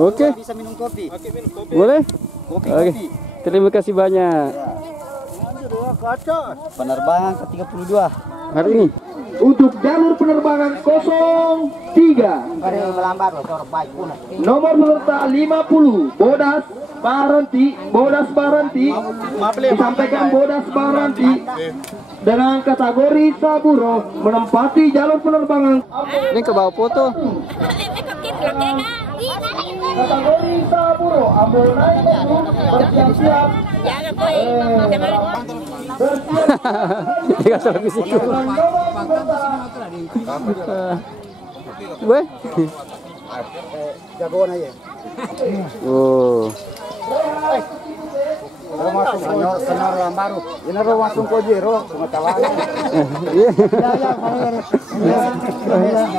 Oke. Bisa minum kopi. Oke, minum kopi. Boleh? Kopi. Oke. Terima kasih banyak. Penerbangan ke-32 Hari ini. Untuk jalur penerbangan 03 nomor peserta 50 Bodas Baranti disampaikan Bodas Baranti dengan kategori Saburo menempati jalur penerbangan. Ini ke bawah foto. Kategori Saburo ambil naik bersiap-siap. Dia salah di situ. Gue? jagoan aja. Oh. Senor Lambaru. Ini langsung Kojero, pengetahuan.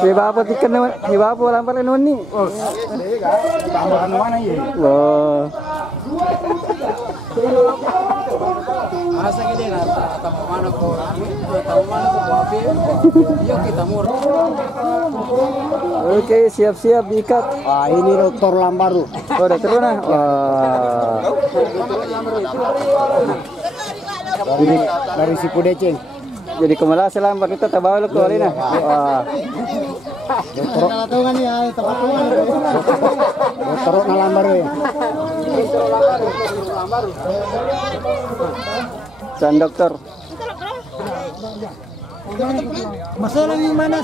Iba apa tikan naman? Iba apa lampar ni? Oh, tambahan mana ya? Wow. Asa gede na tamu mana ko babe yo kita mur. Oke, siap-siap diikat. Ah, ini Dr. Lambaru. Oh, udah turun nah. Wah. Dari Sipudeceng. Jadi kemala selambar itu tabaw lo ko alina. Wah. Dokter Lambaru ya. San dokter. Masalah yang mana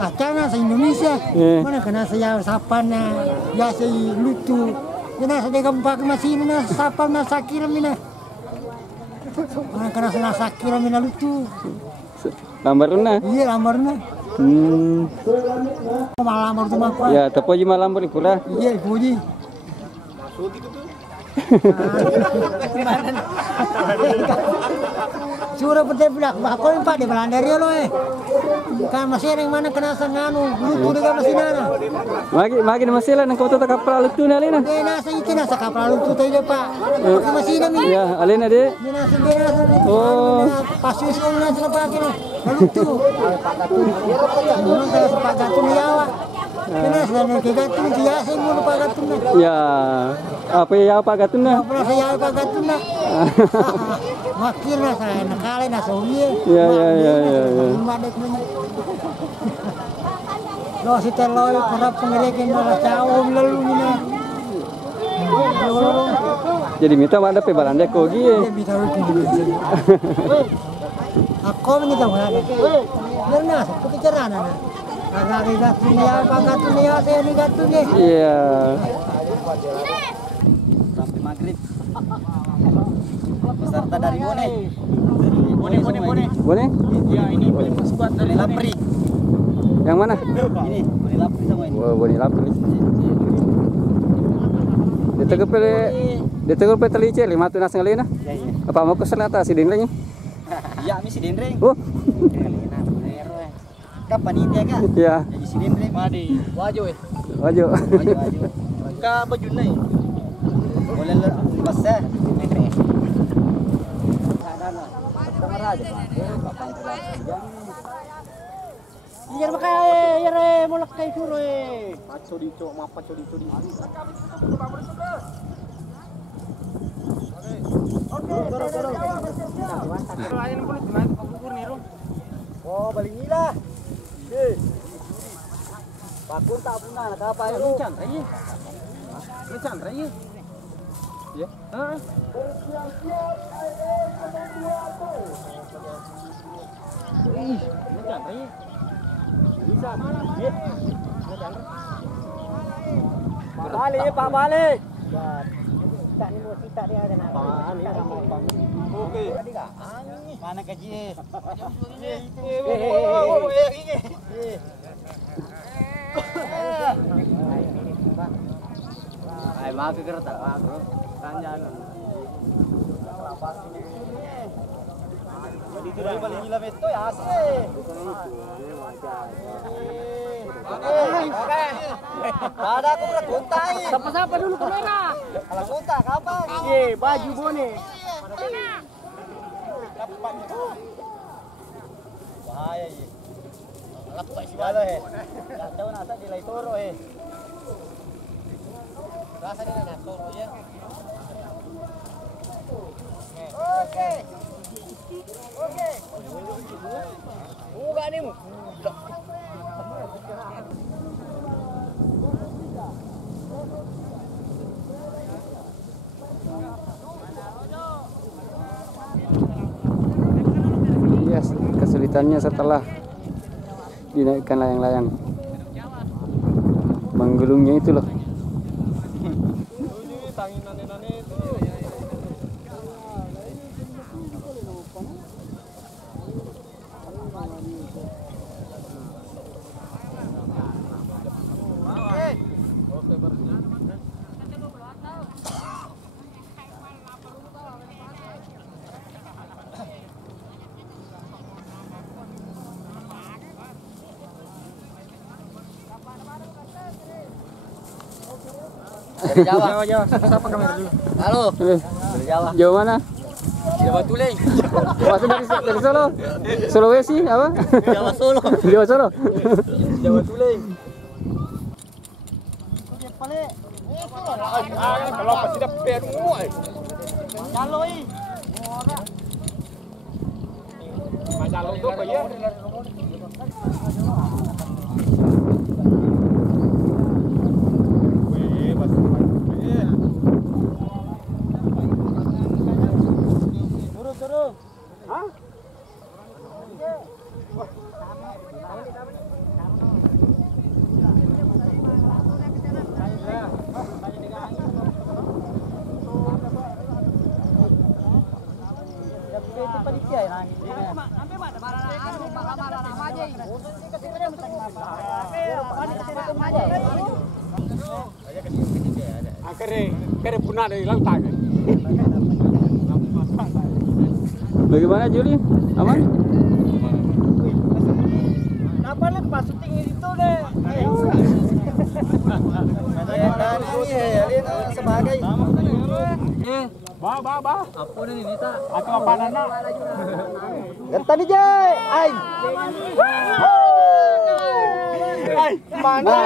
acana sa Indonesia mana kena saya sapana ya sa lutu kena sa degampak masih na sapam na sakira mina mana kena sa sakira mina lutu Lambar na. iya lambar na malamar tu mah Ya, tapo ji malambar pula. iya puji Surah putih bilang, aku yang pak di Belanda dia loh kan masih yang mana kena sanganu, lutu dengan masih nana. Magi masih lah nang kota kapal lutu na alina. Nasa itu nasa kapal lutu tadi pak, masih nami. Ya, alina de. Nasa Oh. pasus kau nasa pakai no, lutu. Memang kalau sepak gantung nyawa. Kena sedang kegatun dia sih mau lupa gatun. Ya. Apa ya apa gatun na? Apa saya apa gatun na? Makin na saya nakale na sowie. Ya. Madek mana? Lo si teloy para pengelekin na cawo lalu mina. Jadi minta ada pe Belanda ko gi. Aku minta mana? Karena seperti cerana na. Karena gatun ya apa gatun ya saya ni gatun ni. Iya. Sampai maghrib. Peserta dari Bone. Boleh? Ya, ini paling kuat dari Lapri. Yang mana? Ini, Bone Lapri sama ini. Wah, boleh lapis. Ditegur pe telice 5 tunas ngalina. Ya. Apa mau ke selatan si dinding? Ya, misi dendreng. Oh. Kapan ini kak? Ya. Jadi si dendreng. Madi wajo Waju. Maju. Ka baju nai. Boleh lepas ya. Biar pakai yare mulak kay suro Maco dico, mapaco dico di. Oh, balik nila. Bakun tak punah nak apa itu? Rencana ya. Ya. Pak balik. Tak ni mau tak dia ada nak. Oke. Mana kaji? Ay, makakagara ta, bro. Kanya ano. Dito rin balik nila beto, ase. Okay. Ada aku berkuntai. Siapa dulu kamera? Kalau kunta kapan? Ye, baju Bone. Bahaya ini. Sigalo he. Daw nasa dilay toro he. Rasa nila na toro ya. Oke. Oke. Buka nih mu. Yes, kesulitannya setelah dinaikkan layang-layang. Menggulungnya itu loh. Dari Jawa. Siapa kamera dulu? Halo. Dari Jawa. Jawa mana? Jawa Tuleng. Masih dari Solo. Sulawesi apa? Jawa Solo. Jawa Solo. Jawa Tuleng. Kalau pasti dapat semua. Caloi. Masalah itu apa ya? Turun. Hah? Akhirnya punah dari lautan. Bagaimana Juli? Aman? Kenapa lu pas syuting itu deh? Sebagai Ba. apa nih Nita? Atau apa nana? Genta nih Jay. Ay. Mana?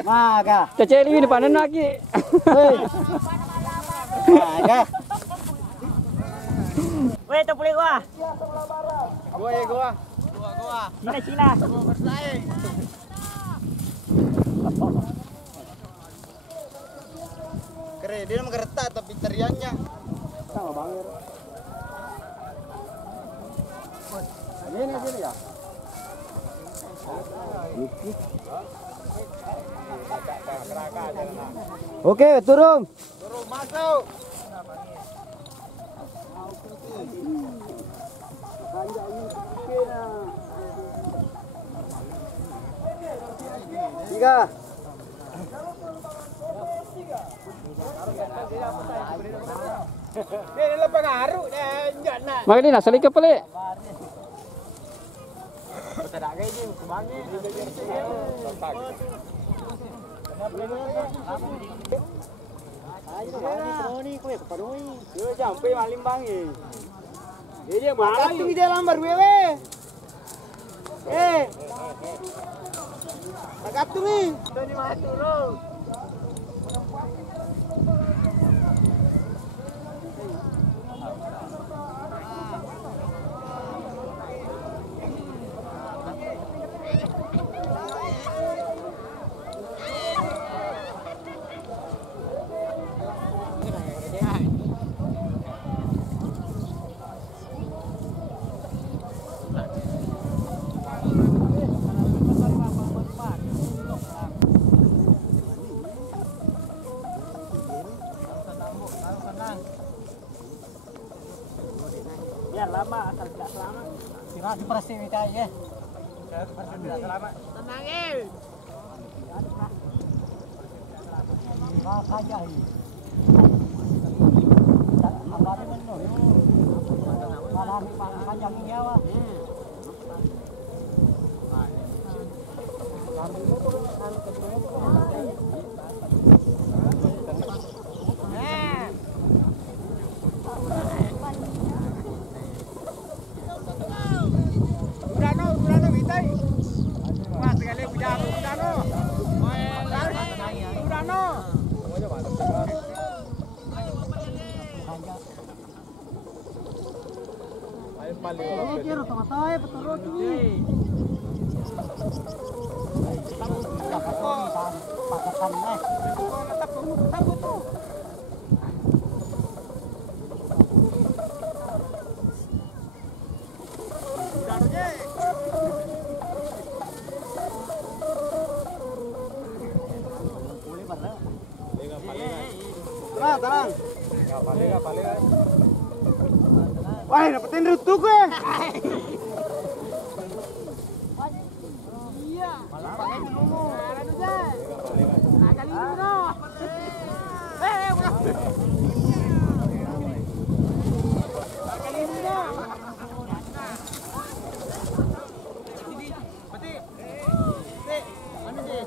Maga. Ceceli ini panen lagi. Maga. Weh, tu boleh gua. Gua. Mana Cina? Keren, dia memang geretak tapi tariannya. Sama banget. Ini ya. Oke, turun. Turun masuk. Tiga. Ini lepas ngaruh dan jangan. Makanya nak salik kepala. Tak ada je kebangi. Dia sampai malim bangi. Dia marah tu dia lambar wewe. Agak tu ni. Tadi mah turun. Biar lama asal tidak selamat. Kira seperti kita ya. Seperti tidak selamat. Tenang saja ini. Kabarnya benar. Malah panjang Jawa. Urano, Vitai. Tarang. Wah, dapetin rutu gue. Iya. Pakai dulu. Nah, kali ini dong. Kali ini dong.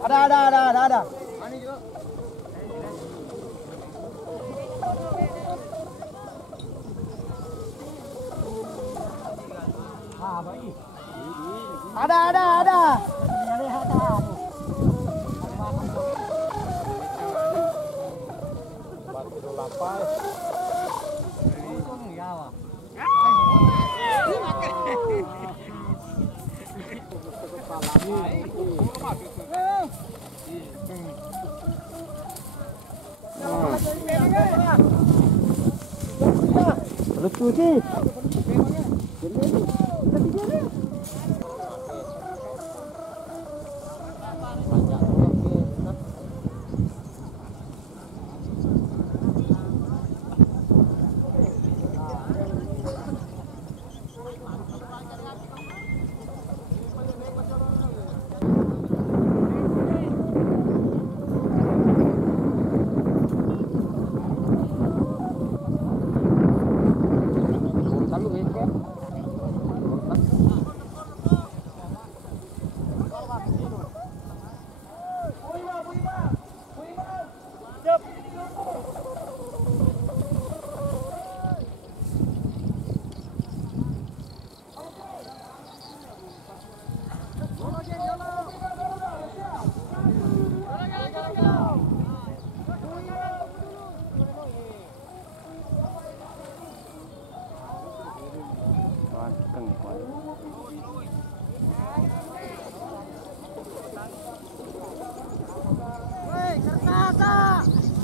Ada. Mana juga? Ada. Lucu sih.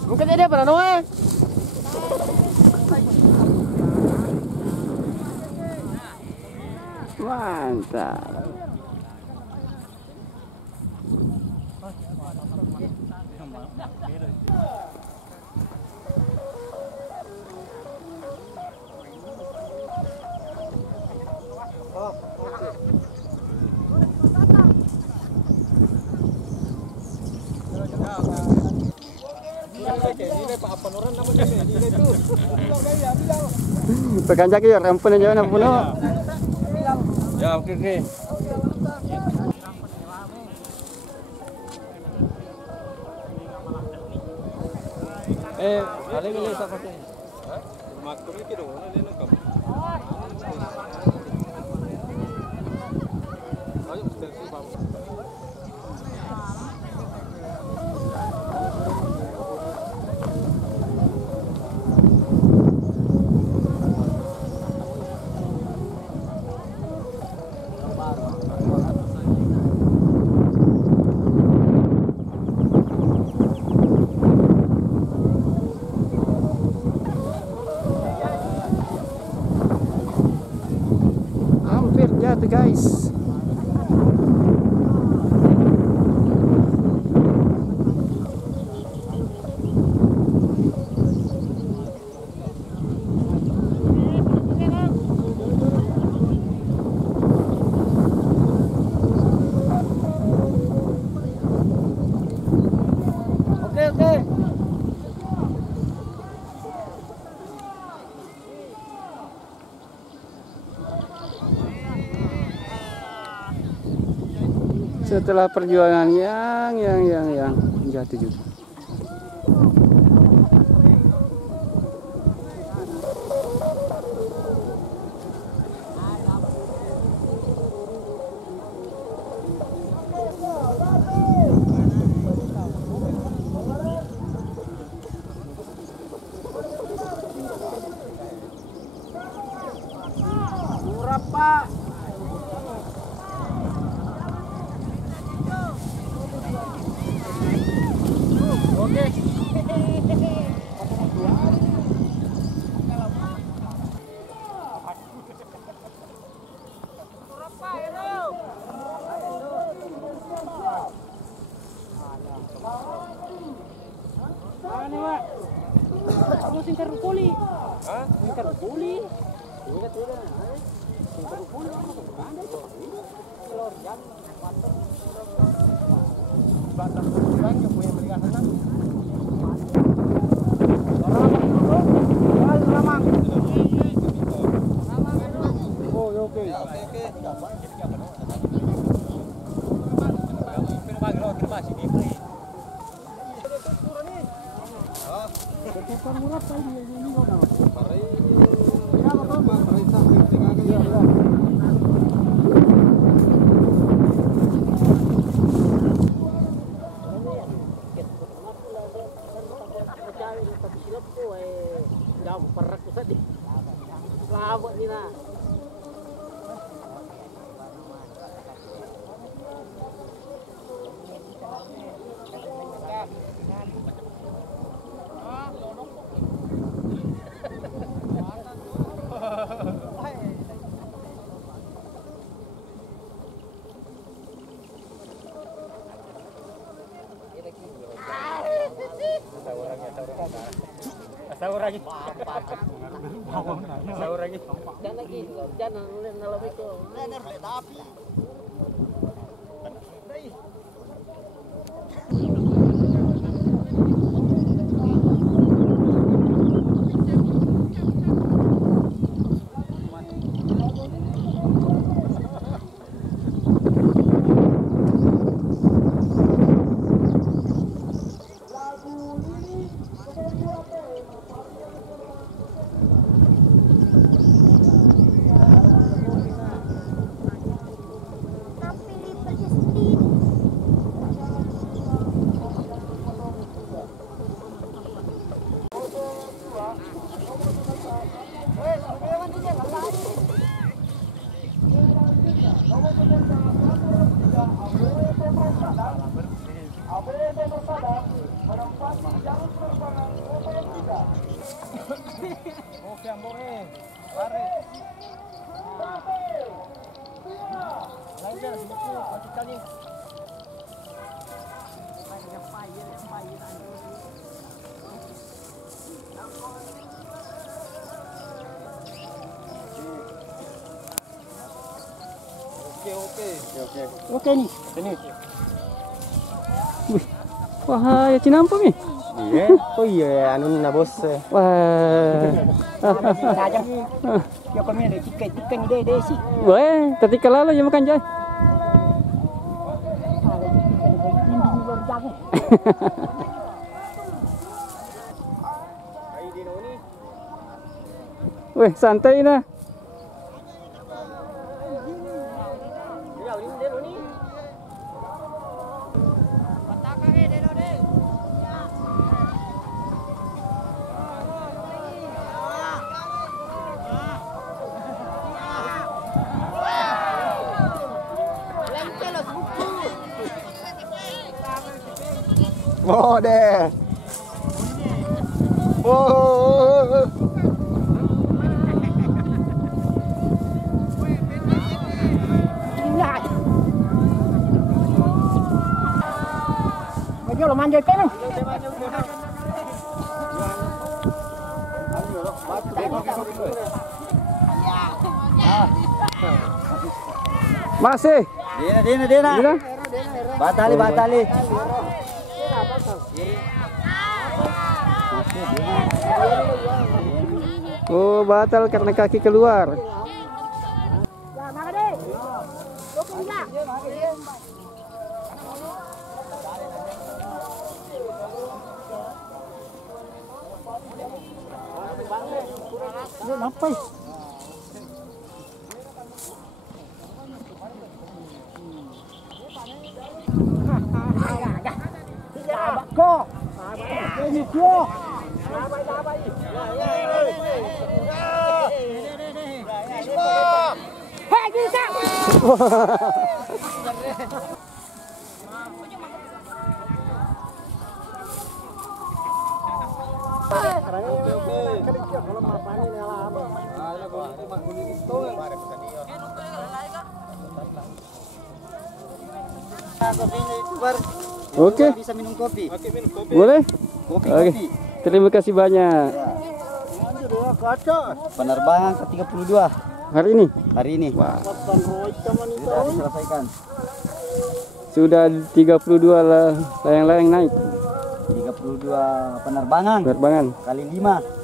Mungkin dia pernah Noe. Mantap. Pegang kaki ya, rampun aja nak puno. Ya, oke. Kali ini saya pakai. Maklum itu dong, ini nangkap. Ayo, selfie bang. Hampir jatuh guys. Oke. Setelah perjuangan yang jatuh juga. murah Pak. Oke. Ano Pak? Ano singkar kuli? Hah? Singkar kuli. Sahur lagi. Dan lagi, jangan nalar itu. Tapi. Oke, ambore. Lari. Lanjut, buku patikan ni. Oke nih. Sini. Wih. Wah, ya cinampu nih. Iya. Oh iya, anu na bos. Wah. Saja. Ya kami ada tiket ide sih. Weh, ketika lalu ya makan jay. Weh, santai nah. Oh deh. Oh. Baju lo manjat kan? Masih. Dina. Batali. Oh, batal karena kaki keluar. Nampai. Go. Go. Kopinya itu Bar. Oke, Bisa minum kopi. boleh? Kopi. Oke, terima kasih banyak. Penerbangan ke-32 Hari ini hari ini. Sudah diselesaikan. sudah 32 lah layang-layang naik 32 penerbangan penerbangan. kali 5.